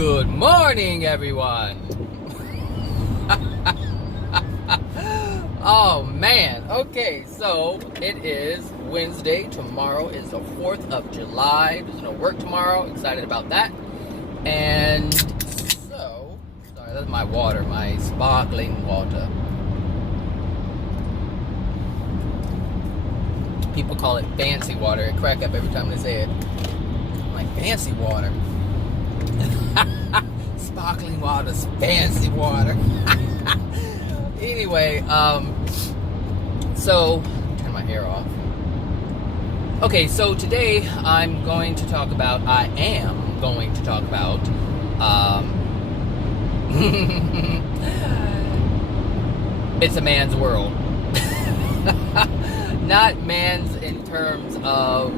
Good morning, everyone. Oh man. Okay, so it is Wednesday. Tomorrow is the 4th of July. There's no work tomorrow. Excited about that. And so, sorry, that's my water, my sparkling water. People call it fancy water. I crack up every time they say it. I'm like, fancy water. Sparkling water's fancy water. Anyway, so turn my hair off. Okay, so today I am going to talk about it's a man's world. Not man's in terms of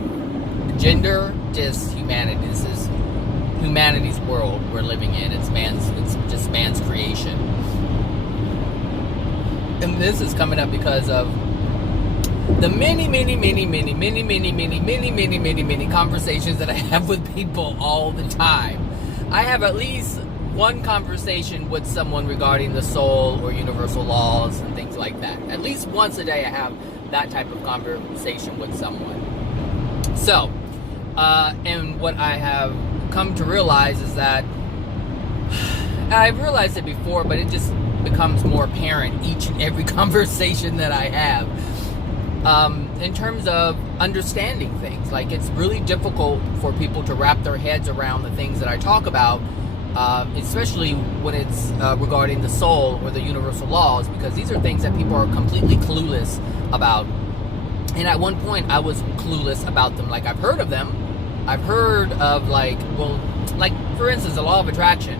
gender, just humanity. This is humanity's world we're living in. It's just man's creation. And this is coming up because of the many conversations that I have with people all the time. I have at least one conversation with someone regarding the soul or universal laws and things like that. At least once a day I have that type of conversation with someone. So, and what I have come to realize is that I've realized it before, but it just becomes more apparent each and every conversation that I have, in terms of understanding things. Like, it's really difficult for people to wrap their heads around the things that I talk about, especially when it's regarding the soul or the universal laws, because these are things that people are completely clueless about. And at one point I was clueless about them. Like, I've heard of them. I've heard of, like, for instance, the law of attraction.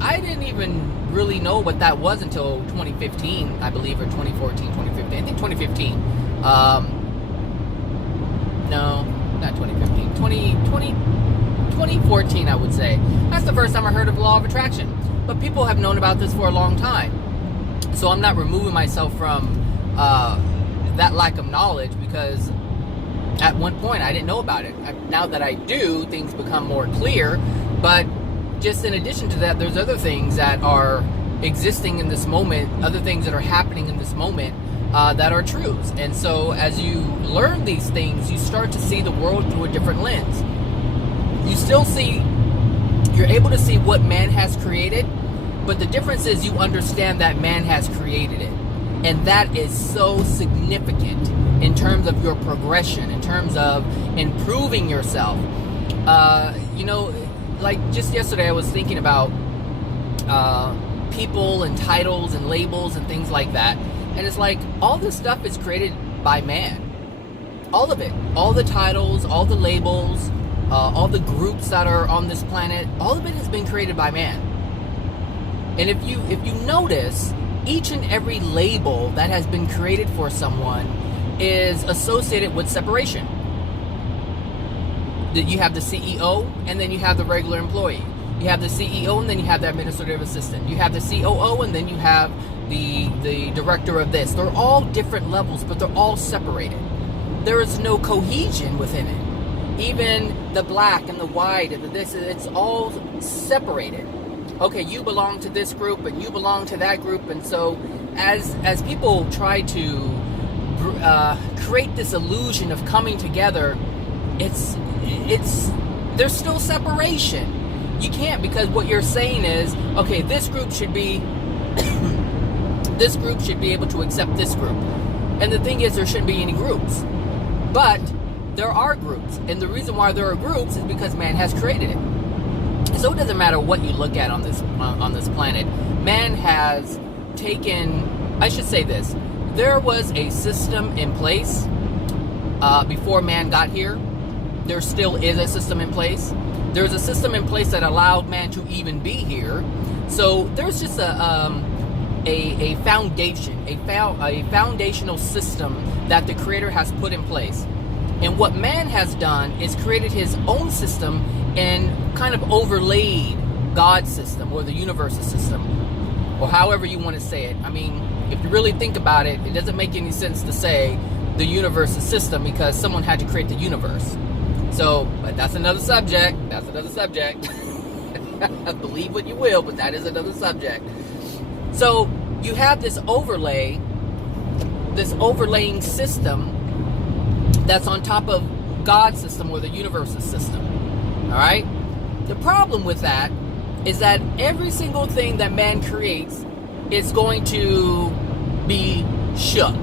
I didn't even really know what that was until 2015, I believe, or 2014, 2015. I think 2015. No, not 2015. 2014, I would say. That's the first time I heard of the law of attraction. But people have known about this for a long time. So I'm not removing myself from that lack of knowledge, because at one point I didn't know about it. Now that I do, things become more clear. But just in addition to that, there's other things that are existing in this moment, other things that are happening in this moment that are truths. And so as you learn these things, you start to see the world through a different lens. You're able to see what man has created, but the difference is you understand that man has created it. And that is so significant in terms of your progression, in terms of improving yourself. Like just yesterday I was thinking about people and titles and labels and things like that. And it's like, all this stuff is created by man. All of it. All the titles, all the labels, all the groups that are on this planet, all of it has been created by man. And if you notice, each and every label that has been created for someone is associated with separation. That you have the CEO, and then you have the regular employee. You have the CEO, and then you have the administrative assistant. You have the COO, and then you have the director of this. They're all different levels, but they're all separated. There is no cohesion within it. Even the black and the white and the this, it's all separated. Okay, you belong to this group, and you belong to that group. And so as people try to create this illusion of coming together, there's still separation. You can't, because what you're saying is, okay, this group should be this group should be able to accept this group. And the thing is, there shouldn't be any groups. But there are groups, and the reason why there are groups is because man has created it. So it doesn't matter what you look at on this planet. Man has taken, I should say this, there was a system in place before man got here. There still is a system in place. There's a system in place that allowed man to even be here. So there's just a foundation, a foundational system that the Creator has put in place. And what man has done is created his own system and kind of overlaid God's system or the universe's system, or however you want to say it. I mean, if you really think about it, it doesn't make any sense to say the universe's system, because someone had to create the universe. So, but that's another subject. Believe what you will, but that is another subject. So you have this overlaying system that's on top of God's system or the universe's system. All right? The problem with that is that every single thing that man creates is going to be shook.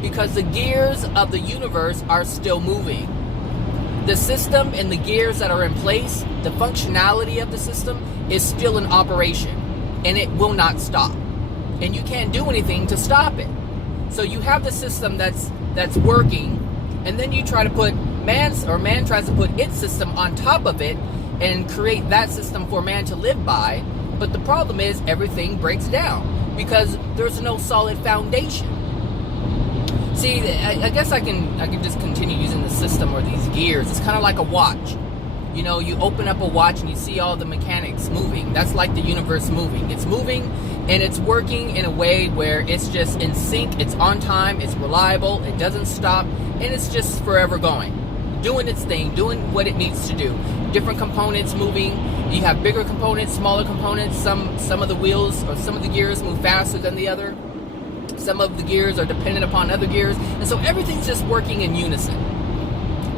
Because the gears of the universe are still moving. The system and the gears that are in place, the functionality of the system is still in operation. And it will not stop. And you can't do anything to stop it. So you have the system that's working, and then you try to put man tries to put its system on top of it and create that system for man to live by. But the problem is everything breaks down because there's no solid foundation. See, I guess I can just continue using the system or these gears. It's kind of like a watch. You know, you open up a watch and you see all the mechanics moving. That's like the universe moving. It's moving and it's working in a way where it's just in sync, it's on time, it's reliable, it doesn't stop, and it's just forever going. Doing its thing, doing what it needs to do. Different components moving. You have bigger components, smaller components. Some of the wheels or some of the gears move faster than the other. Some of the gears are dependent upon other gears. And so everything's just working in unison.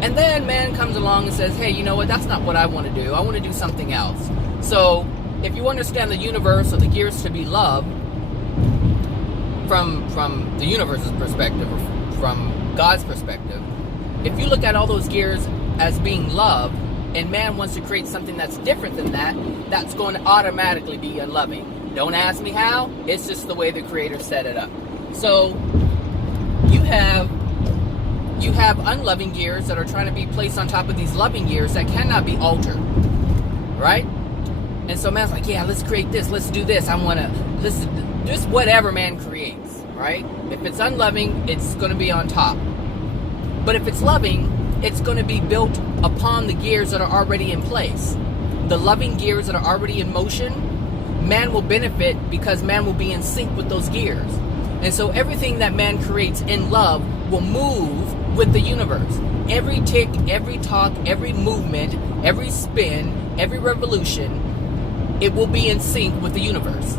And then man comes along and says, hey, you know what? That's not what I want to do. I want to do something else. So if you understand the universe or the gears to be love from the universe's perspective or from God's perspective, if you look at all those gears as being love and man wants to create something that's different than that, that's going to automatically be unloving. Don't ask me how. It's just the way the Creator set it up. So you have unloving gears that are trying to be placed on top of these loving gears that cannot be altered, right? And so man's like, yeah, let's create this, let's do this. Let's just whatever man creates, right? If it's unloving, it's going to be on top. But if it's loving, it's going to be built upon the gears that are already in place. The loving gears that are already in motion, man will benefit because man will be in sync with those gears. And so everything that man creates in love will move with the universe. Every tick, every talk, every movement, every spin, every revolution, it will be in sync with the universe.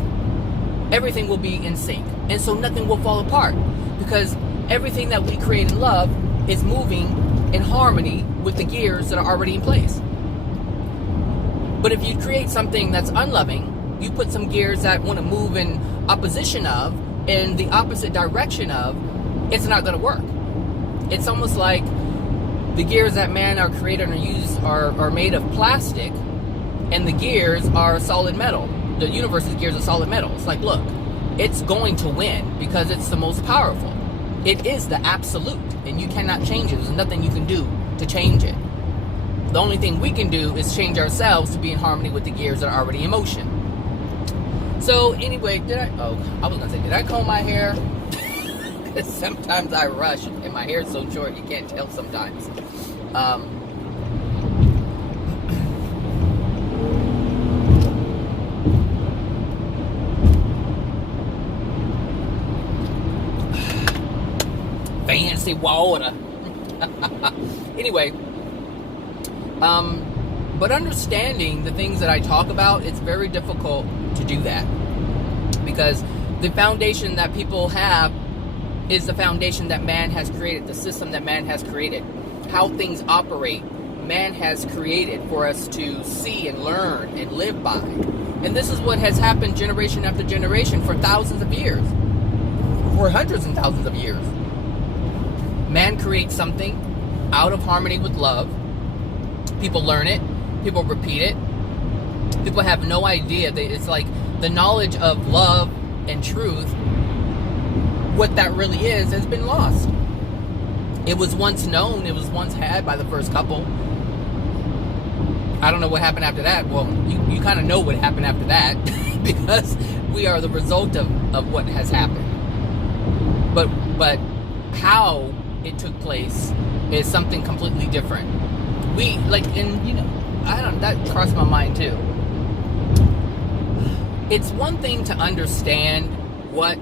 Everything will be in sync. And so nothing will fall apart because everything that we create in love is moving in harmony with the gears that are already in place. But if you create something that's unloving, you put some gears that want to move in opposition of, in the opposite direction of, it's not going to work. It's almost like the gears that man are created or used are made of plastic, and the gears are solid metal. The universe's gears are solid metal. It's like, look, it's going to win because it's the most powerful. It is the absolute, and you cannot change it. There's nothing you can do to change it. The only thing we can do is change ourselves to be in harmony with the gears that are already in motion. So anyway, did I comb my hair? Sometimes I rush, and my hair is so short you can't tell sometimes. Fancy water. Anyway, but understanding the things that I talk about, it's very difficult to do that because the foundation that people have is the foundation that man has created, the system that man has created, how things operate, man has created for us to see and learn and live by. And this is what has happened generation after generation for thousands of years, for hundreds and thousands of years. Man creates something out of harmony with love. People learn it. People repeat it. People have no idea that it's like the knowledge of love and truth, what that really is, has been lost. It was once known, it was once had by the first couple. I don't know what happened after that. Well, you kind of know what happened after that because we are the result of what has happened. But how it took place is something completely different. That crossed my mind too. It's one thing to understand what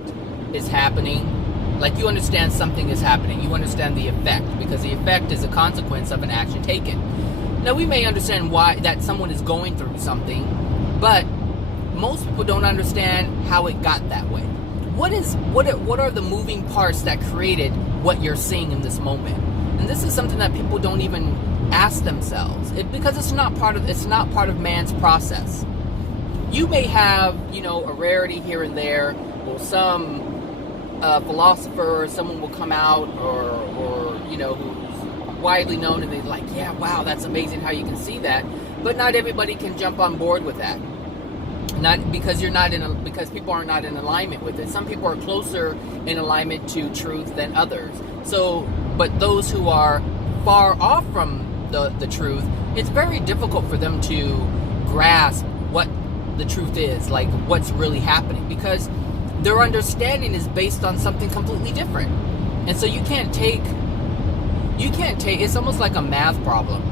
is happening. Like, you understand something is happening. You understand the effect, because the effect is a consequence of an action taken. Now, we may understand why that someone is going through something, but most people don't understand how it got that way. What are the moving parts that created what you're seeing in this moment? And this is something that people don't even ask themselves, because it's not part of man's process. You may have, a rarity here and there, or some philosopher or someone will come out, or who's widely known, and they're like, yeah, wow, that's amazing how you can see that. But not everybody can jump on board with that. Not because because people are not in alignment with it. Some people are closer in alignment to truth than others. So, but those who are far off from the truth, it's very difficult for them to grasp what the truth is, like what's really happening, because their understanding is based on something completely different. And so you can't take, it's almost like a math problem.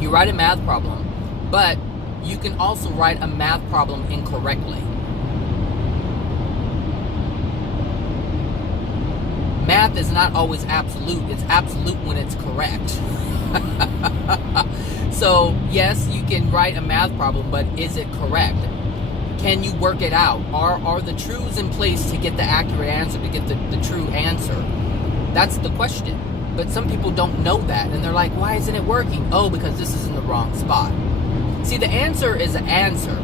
You write a math problem, but you can also write a math problem incorrectly. Math is not always absolute. It's absolute when it's correct. So, yes, you can write a math problem, but is it correct? Can you work it out? Are the truths in place to get the accurate answer, to get the true answer? That's the question. But some people don't know that, and they're like, why isn't it working? Oh, because this is in the wrong spot. See, the answer is an answer,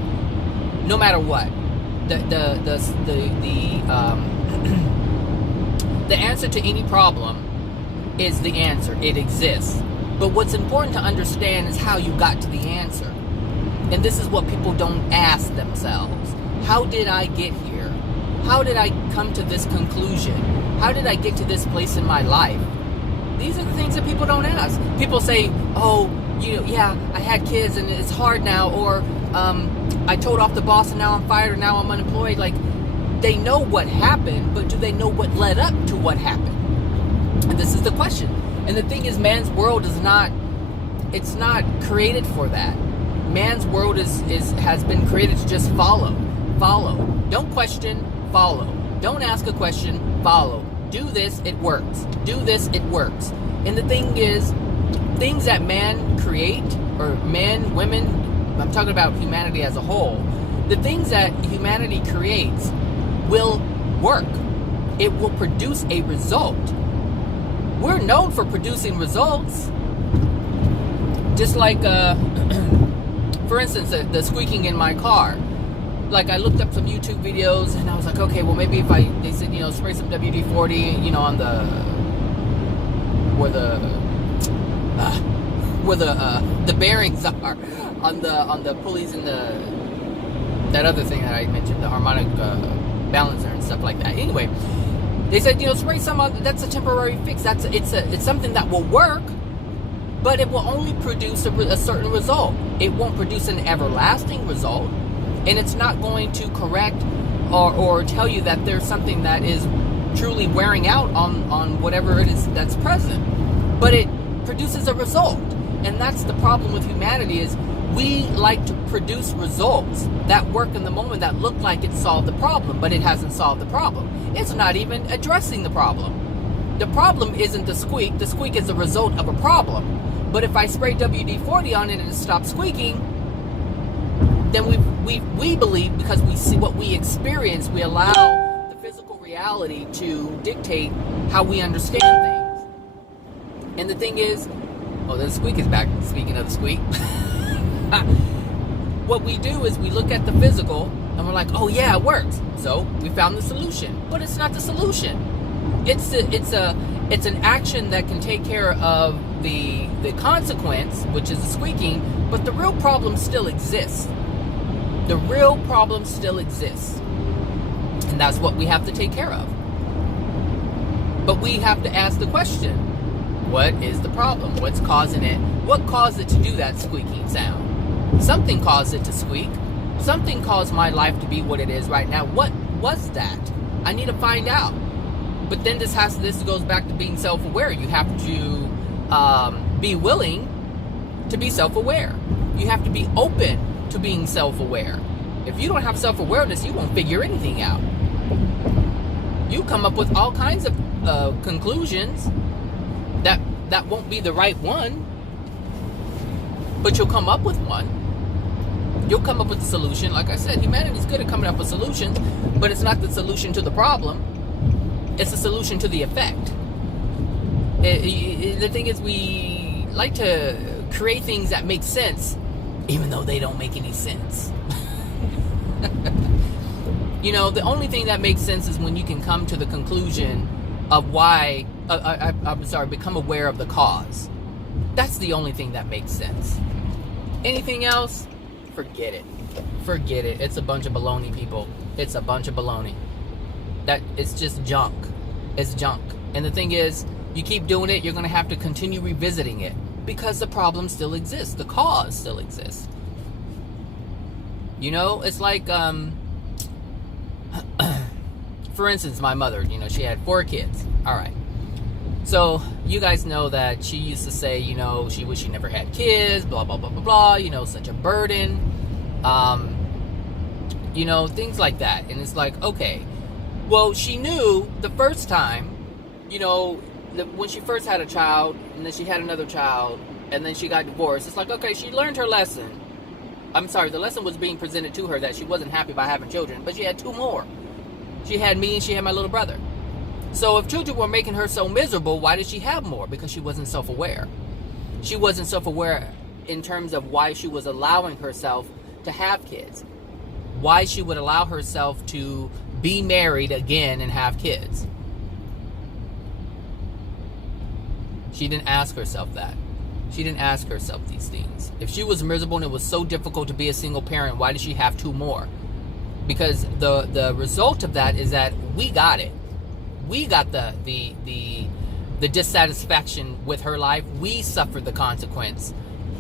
no matter what. The answer to any problem is the answer. It exists. But what's important to understand is how you got to the answer. And this is what people don't ask themselves. How did I get here? How did I come to this conclusion? How did I get to this place in my life? These are the things that people don't ask. People say, oh, I had kids and it's hard now, or I told off the boss and now I'm fired, or now I'm unemployed. Like, they know what happened, but do they know what led up to what happened? And this is the question. And the thing is, man's world is not created for that. Man's world has been created to just follow. Don't question, follow. Don't ask a question, follow. Do this, it works. Do this, it works. And the thing is, things that man create, or men, women, I'm talking about humanity as a whole, the things that humanity creates will work. It will produce a result. We're known for producing results. Just like, for instance, the squeaking in my car. Like, I looked up some YouTube videos and I was like, okay, well, maybe if they said, spray some WD-40, on where the bearings are on the pulleys and that other thing that I mentioned, the harmonic balancer and stuff like that. Anyway, they said, spray some on, that's a temporary fix. It's something that will work, but it will only produce a certain result. It won't produce an everlasting result, and it's not going to correct or tell you that there's something that is truly wearing out on whatever it is that's present. But it produces a result. And that's the problem with humanity, is we like to produce results that work in the moment, that look like it solved the problem, but it hasn't solved the problem. It's not even addressing the problem. The problem isn't the squeak. The squeak is the result of a problem. But if I spray WD-40 on it and it stops squeaking, then we believe, because we see what we experience, we allow the physical reality to dictate how we understand things. And the thing is, the squeak is back. Speaking of the squeak, what we do is we look at the physical and we're like, oh yeah, it works. So we found the solution, but it's not the solution. It's an action that can take care of the consequence, which is the squeaking, but the real problem still exists. The real problem still exists. And that's what we have to take care of. But we have to ask the question, what is the problem? What's causing it? What caused it to do that squeaking sound? Something caused it to squeak. Something caused my life to be what it is right now. What was that? I need to find out. But then this goes back to being self-aware. You have to be willing to be self-aware. You have to be open to being self-aware. If you don't have self-awareness, you won't figure anything out. You come up with all kinds of conclusions that won't be the right one. but you'll come up with one. You'll come up with a solution. Like I said, humanity's good at coming up with solutions, but it's not the solution to the problem. It's a solution to the effect. The thing is, we like to create things that make sense, even though they don't make any sense. You know, the only thing that makes sense is when you can come to the conclusion of why, become aware of the cause. That's the only thing that makes sense. Anything else, forget it. Forget it. It's a bunch of baloney, people. It's a bunch of baloney. It's just junk. It's junk. And the thing is, you keep doing it, you're going to have to continue revisiting it because the problem still exists. The cause still exists. You know, it's like, for instance, my mother, you know, she had 4 kids. All right. So you guys know that she used to say, you know, she wished she never had kids, blah, blah, blah, blah, blah, you know, such a burden. You know, things like that. And it's like, okay, well, she knew the first time, you know, when she first had a child, and then she had another child, and then she got divorced. It's like, okay, she learned her lesson. I'm sorry, the lesson was being presented to her that she wasn't happy by having children, but she had 2 more. She had me and she had my little brother. So if children were making her so miserable, why did she have more? Because she wasn't self-aware. She wasn't self-aware in terms of why she was allowing herself to have kids. Why she would allow herself to be married again and have kids. She didn't ask herself that. She didn't ask herself these things. If she was miserable and it was so difficult to be a single parent, why did she have 2 more? Because the result of that is that we got it. We got the dissatisfaction with her life. We suffered the consequence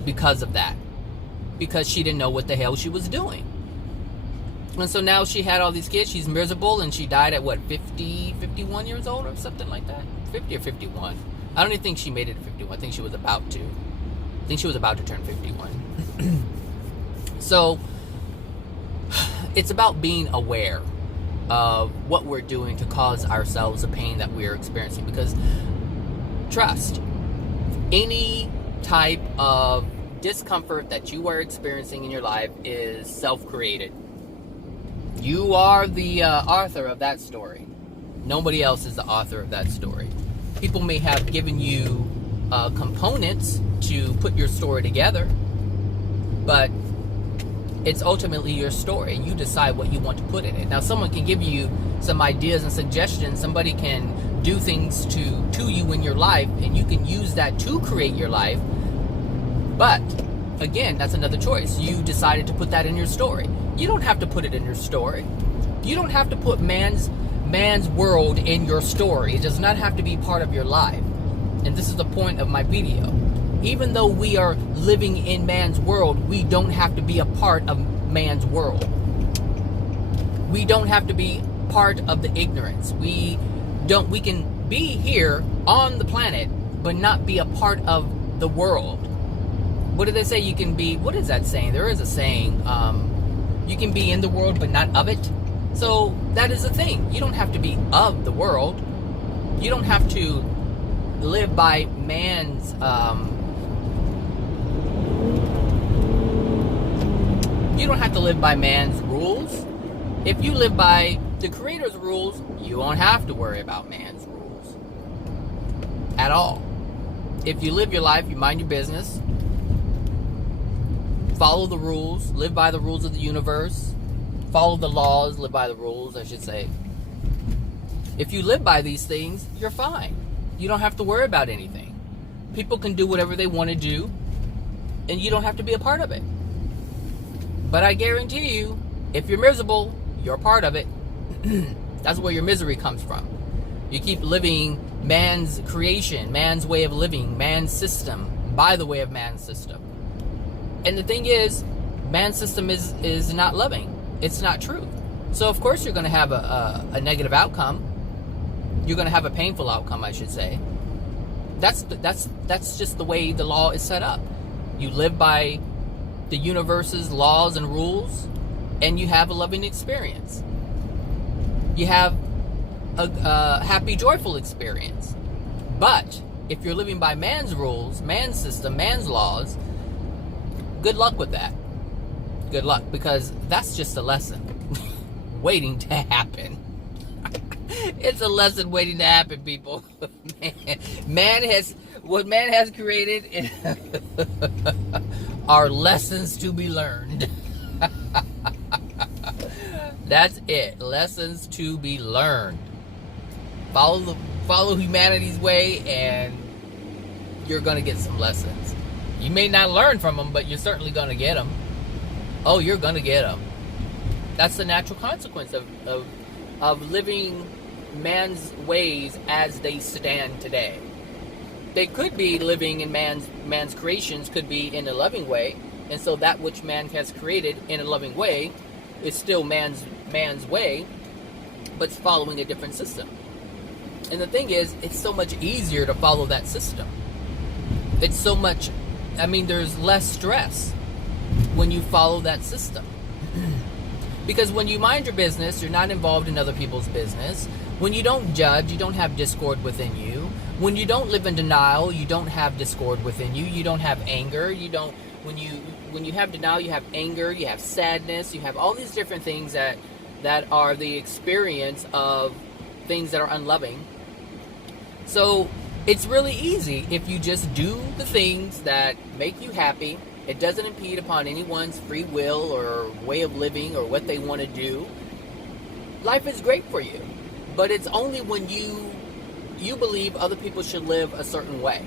because of that. Because she didn't know what the hell she was doing. And so now she had all these kids. She's miserable, and she died at what, 51 years old or something like that? 50 or 51. I don't even think she made it to 51. I think she was about to. I think she was about to turn 51. So it's about being aware of what we're doing to cause ourselves the pain that we're experiencing. Because trust, any type of discomfort that you are experiencing in your life is self-created. You are the author of that story. Nobody else is the author of that story. People may have given you components to put your story together, but it's ultimately your story. You decide what you want to put in it. Now, someone can give you some ideas and suggestions. Somebody can do things to you in your life, and you can use that to create your life. But again, that's another choice. You decided to put that in your story. You don't have to put it in your story. You don't have to put man's world in your story. It does not have to be part of your life. And this is the point of my video. Even though we are living in man's world, we don't have to be a part of man's world. We don't have to be part of the ignorance. We can be here on the planet, but not be a part of the world. What do they say? You can be, what is that saying? There is a saying, you can be in the world, but not of it. So that is the thing. You don't have to be of the world. You don't have to live by man's, you don't have to live by man's rules. If you live by the Creator's rules, you won't have to worry about man's rules at all. If you live your life, you mind your business, follow the rules, live by the rules of the universe, follow the laws, live by the rules, I should say. If you live by these things, you're fine. You don't have to worry about anything. People can do whatever they want to do, and you don't have to be a part of it. But I guarantee you, if you're miserable, you're a part of it. That's where your misery comes from. You keep living man's creation, man's way of living, man's system, by the way of man's system. And the thing is, man's system is not loving. It's not true. So of course you're going to have a negative outcome. You're going to have a painful outcome, I should say. That's just the way the law is set up. You live by the universe's laws and rules, and you have a loving experience. You have a happy, joyful experience. But if you're living by man's rules, man's system, man's laws, good luck with that. Good luck, because that's just a lesson waiting to happen. It's a lesson waiting to happen, people. What man has created are lessons to be learned. That's it. Lessons to be learned. Follow humanity's way, and you're gonna get some lessons. You may not learn from them, but you're certainly gonna get them. Oh, you're gonna get them. That's the natural consequence of living man's ways as they stand today. They could be living in man's creations, could be in a loving way, and so that which man has created in a loving way is still man's way, but it's following a different system. And the thing is, it's so much easier to follow that system. It's so much, there's less stress when you follow that system. Because when you mind your business, you're not involved in other people's business. When you don't judge, you don't have discord within you. When you don't live in denial, you don't have discord within you. You don't have anger. When you have denial, you have anger, you have sadness, you have all these different things that are the experience of things that are unloving. So it's really easy if you just do the things that make you happy. It doesn't impede upon anyone's free will or way of living or what they want to do. Life is great for you. But it's only when you believe other people should live a certain way.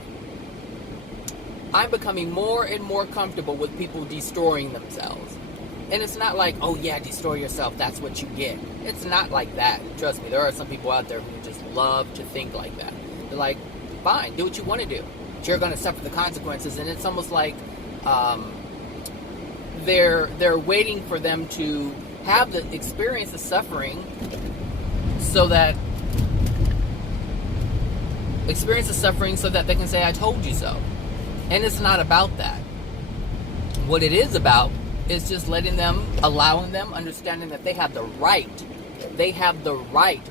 I'm becoming more and more comfortable with people destroying themselves. And it's not like, oh yeah, destroy yourself, that's what you get. It's not like that. Trust me, there are some people out there who just love to think like that. They're like, fine, do what you want to do, but you're going to suffer the consequences. And it's almost like they're waiting for them to have the experience of suffering so that they can say, I told you so. And it's not about that. What it is about is just allowing them, understanding that they have the right,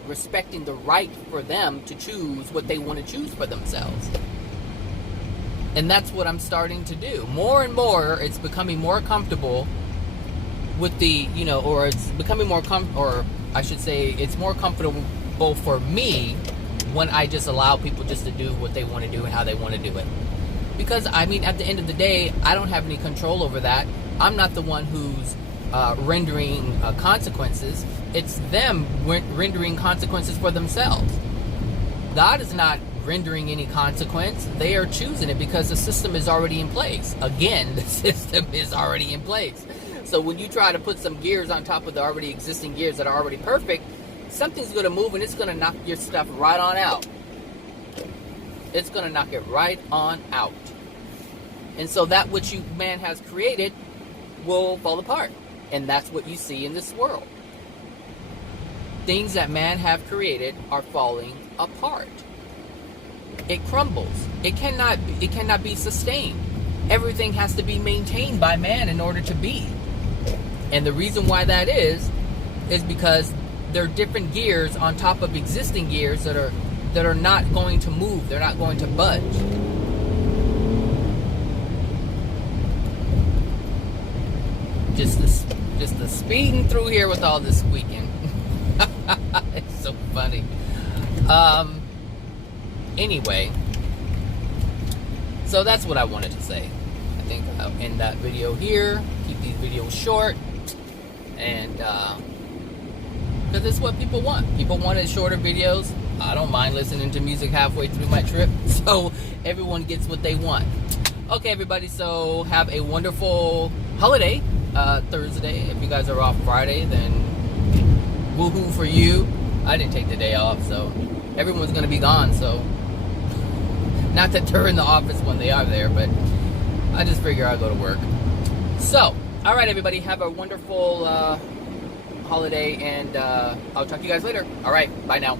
respecting the right for them to choose what they want to choose for themselves. And that's what I'm starting to do. More and more, it's becoming more comfortable with it's becoming more it's more comfortable for me when I just allow people just to do what they want to do and how they want to do it. Because, at the end of the day, I don't have any control over that. I'm not the one who's rendering consequences. It's them rendering consequences for themselves. God is not rendering any consequence. They are choosing it because the system is already in place. Again, the system is already in place. So when you try to put some gears on top of the already existing gears that are already perfect, something's going to move and it's going to knock your stuff right on out. It's going to knock it right on out. And so that which man has created will fall apart. And that's what you see in this world. Things that man have created are falling apart. It crumbles. It cannot be sustained. Everything has to be maintained by man in order to be. And the reason why that is because there are different gears on top of existing gears that are not going to move. They're not going to budge. Just the speeding through here with all this squeaking. It's so funny. Anyway, so that's what I wanted to say. I think I'll end that video here. Keep these videos short, and because it's what people want. People wanted shorter videos. I don't mind listening to music halfway through my trip, so everyone gets what they want. Okay, everybody, so have a wonderful holiday Thursday. If you guys are off Friday, then woohoo for you. I didn't take the day off, so everyone's going to be gone, so not that they're in the office when they are there, but I just figure I'll go to work. So, all right, everybody, have a wonderful holiday, and I'll talk to you guys later. All right, bye now.